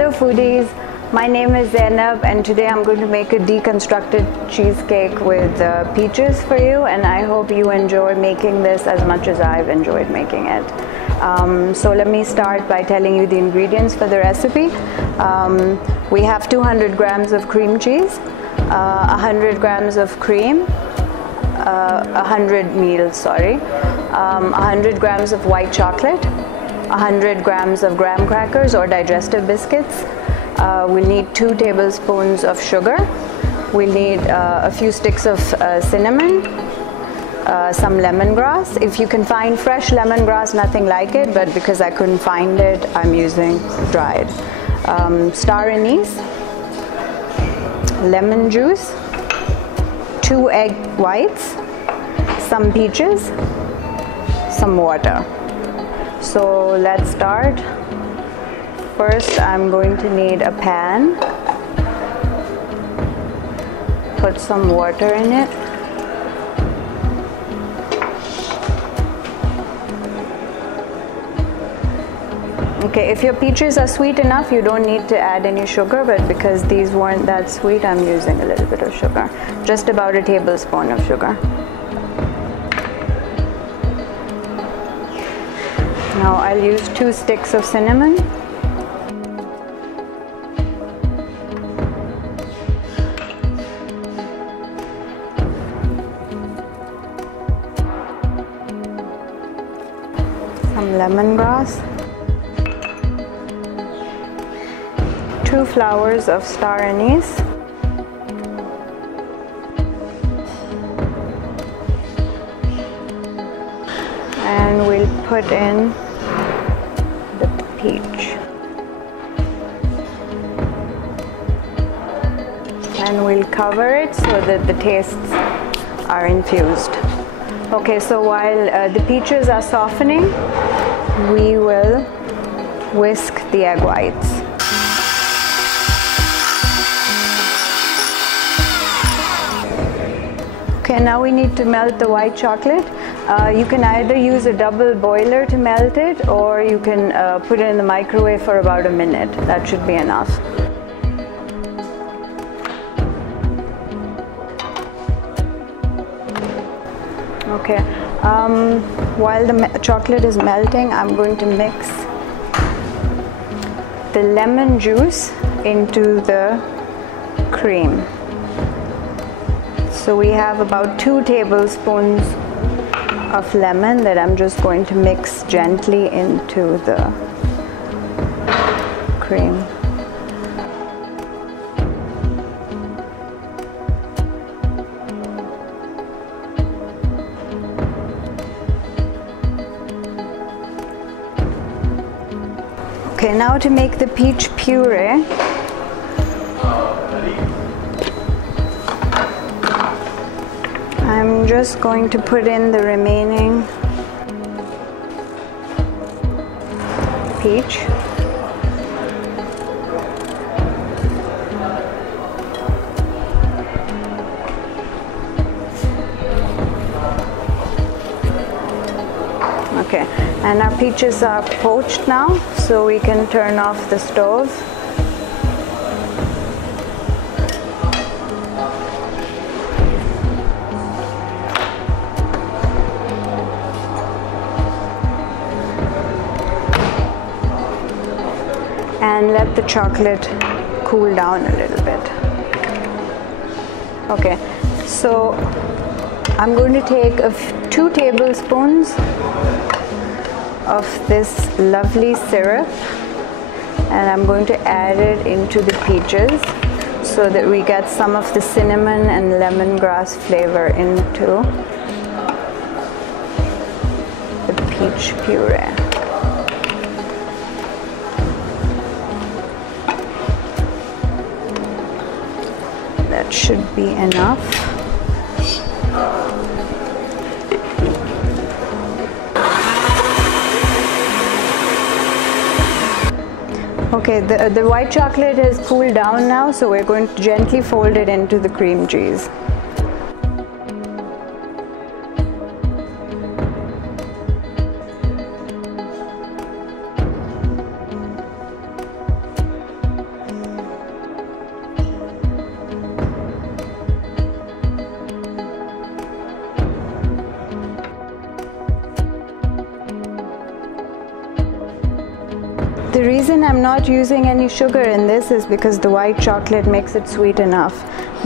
Hello foodies, my name is Zainab and today I'm going to make a deconstructed cheesecake with peaches for you, and I hope you enjoy making this as much as I've enjoyed making it. So let me start by telling you the ingredients for the recipe. We have 200 grams of cream cheese, 100 grams of cream, 100 meals, sorry, 100 grams of white chocolate, 100 grams of graham crackers or digestive biscuits. We'll need 2 tablespoons of sugar. We'll need a few sticks of cinnamon, some lemongrass. If you can find fresh lemongrass, nothing like it, but because I couldn't find it, I'm using dried. Star anise, lemon juice, 2 egg whites, some peaches, some water. So let's start. First, I'm going to need a pan. Put some water in it. Okay, if your peaches are sweet enough, you don't need to add any sugar, but because these weren't that sweet, I'm using a little bit of sugar. Just about a tablespoon of sugar. Now I'll use 2 sticks of cinnamon. Some lemongrass. 2 flowers of star anise. And we'll put in the peach. And we'll cover it so that the tastes are infused. Okay, so while the peaches are softening, we will whisk the egg whites. Okay, now we need to melt the white chocolate. You can either use a double boiler to melt it, or you can put it in the microwave for about a minute. That should be enough. Okay, while the chocolate is melting, I'm going to mix the lemon juice into the cream. So we have about 2 tablespoons of lemon that I'm just going to mix gently into the cream. Okay, now to make the peach puree, I'm just going to put in the remaining peach. Okay, and our peaches are poached now, so we can turn off the stove. And let the chocolate cool down a little bit. Okay, so I'm going to take 2 tablespoons of this lovely syrup, and I'm going to add it into the peaches so that we get some of the cinnamon and lemongrass flavor into the peach puree. That should be enough. Okay, the white chocolate has cooled down now, so we're going to gently fold it into the cream cheese. The reason I'm not using any sugar in this is because the white chocolate makes it sweet enough.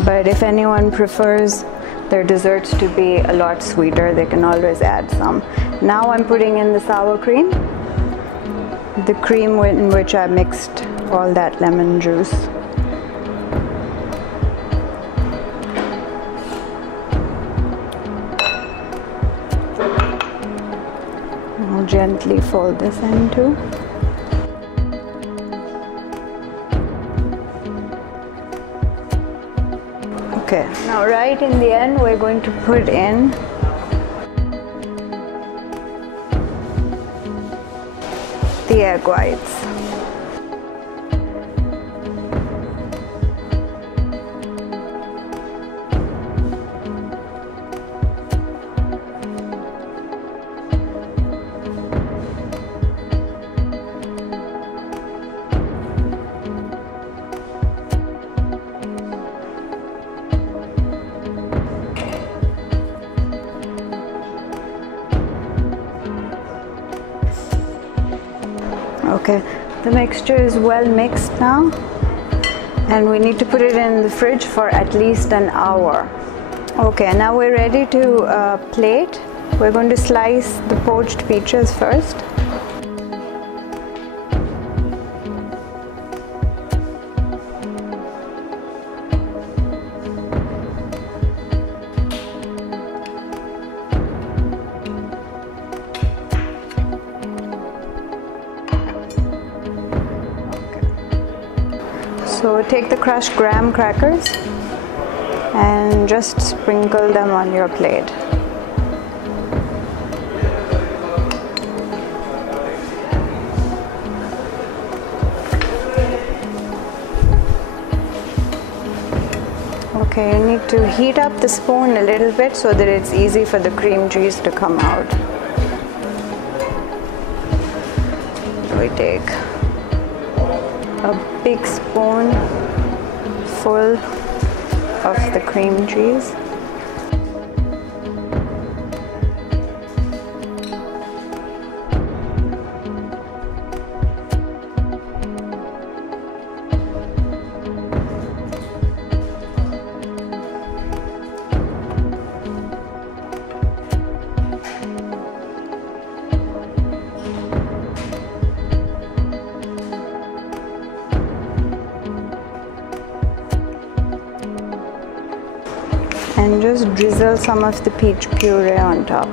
But if anyone prefers their desserts to be a lot sweeter, they can always add some. Now I'm putting in the sour cream, the cream in which I mixed all that lemon juice. I'll gently fold this in too. Okay, now right in the end we're going to put in the egg whites. Okay, the mixture is well mixed now, and we need to put it in the fridge for at least an hour. Okay, now we're ready to plate. We're going to slice the poached peaches first. So take the crushed graham crackers and just sprinkle them on your plate. Okay, you need to heat up the spoon a little bit so that it's easy for the cream cheese to come out. We take a big spoon full of the cream cheese. And just drizzle some of the peach puree on top.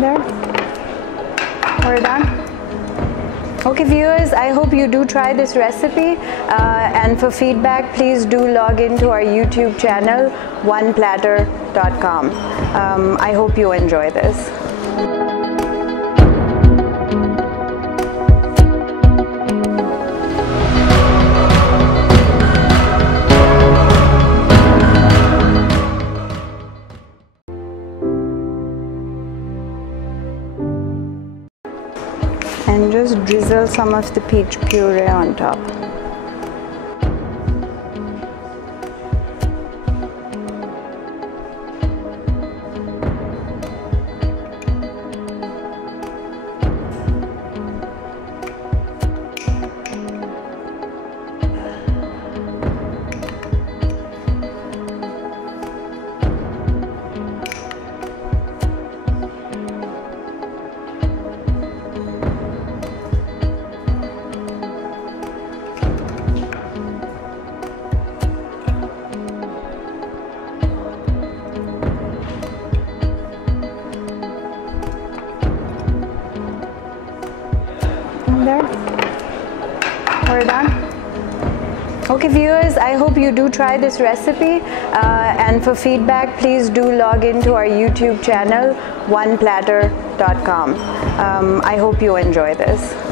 There, we're done. Okay viewers, I hope you do try this recipe, and for feedback please do log into our YouTube channel OnePlatter.com. I hope you enjoy this. And just drizzle some of the peach puree on top. There, we're done. Okay Okay viewers, I hope you do try this recipe, and for feedback please do log into our YouTube channel oneplatter.com. I hope you enjoy this.